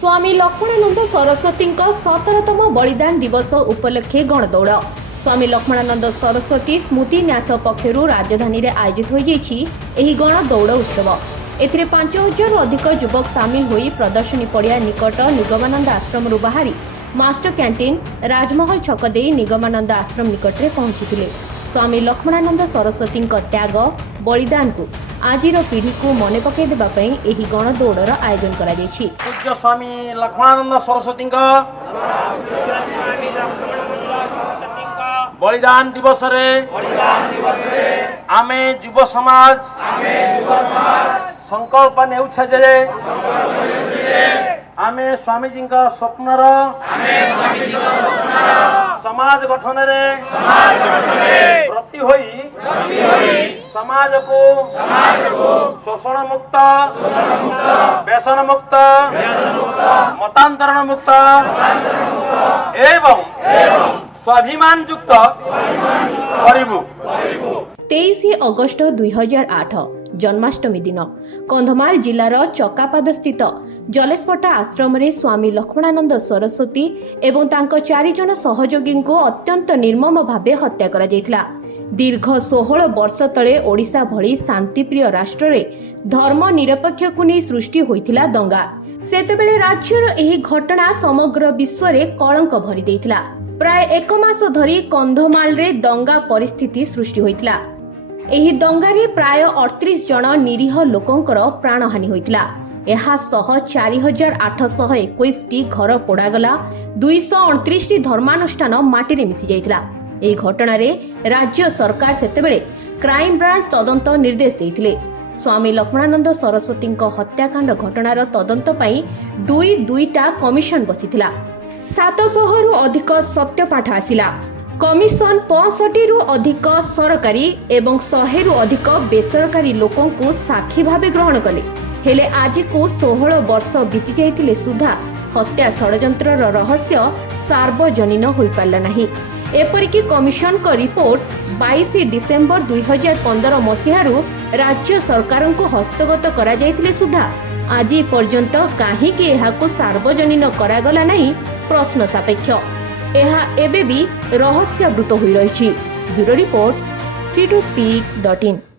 स्वामी लक्ष्मणानंद सरस्वती 17तम बलिदान दिवस उपलक्षे गणदौड़ स्वामी लक्ष्मणानंद सरस्वती स्मृति न्यास पक्षर राजधानी में आयोजित हो गणदौड़ उत्सव। एथिरे 5000 अधिक युवक सामिल होई प्रदर्शनी पड़िया निकट निगमानंद आश्रम बाहरी मास्टर कैंटीन राजमहल छक दे निगमानंद आश्रम निकट में पहुंची। स्वामी लक्ष्मणानंद सरस्वती त्याग बलिदान को आजिर पीढ़ी को मन पकई देवाई एही गणदौड़र आयोजन करा जायछि। पूज्य स्वामी लक्ष्मणानंद सरस्वती बलिदान दिवस रे आमे युव समाज संकल्प नेउछ जे आमे स्वामीजी स्वप्नर समाज गठन रे प्रति होई समाज को शोषण मुक्त व्यसन मुक्त मतांतरण मुक्त एवं स्वाभिमान युक्त करिबु। 23 अगस्ट 2008 जन्माष्टमी दिन कंधमाल जिलार चकापाद स्थित जलेशपटा आश्रम रे स्वामी लक्ष्मणानंद सरस्वती एवं तांको 4 जन सहयोगी को अत्यंत निर्मम भावे हत्या करा जायतिला। दीर्घ 16 वर्ष तले ओडिशा भली शांतिप्रिय राष्ट्र रे धर्म निरपेक्ष को नहीं सृष्टि होइतिला दंगा। सेतेबेले राज्यर एही घटना समग्र विश्व रे कलंक भरी देइतिला। प्राय 1 मास धरी कंधमाल रे दंगा परिस्थिति सृष्टि होइतिला। एही दंगारे प्राय 38 जन निरीह लोकंकर प्राणहानि होइतिला। एहा सह 4821 टी घर पोड़ागला। 229 टी धर्मानुष्ठान माटी रे मिसी जाइतिला। एही घटना रे राज्य सरकार सेतेबेले क्राइम ब्रांच तदंत निर्देश देइतिले। स्वामी लक्ष्मणानंद सरस्वती हत्याकांड घटनार तदंत पई 2टा कमिशन बसिथिला। 700 रु अधिक सत्यपाठ आसिला। कमिशन 65 रु अधिक सरकारी एवं 100 रु अधिक बेसरकारी लोकों को साक्षी भावे ग्रहण कले। हेले आज को 16 वर्ष बीती जाइतिले सुधा हत्या षड्यंत्र रहस्य सार्वजनीन होई पारला नाही। एपरिकी कमिशन को रिपोर्ट 22 डिसेम्बर 2015 मसीहारू राज्य सरकार को हस्तगत करा जाइतिले सुधा आज पर्यंत काहे कि एहाको सार्वजनीन करागला नाही प्रश्न सापेक्ष। एहा एबे भी रहस्यावृत होई रहिछि। Bureau report free2speak.in।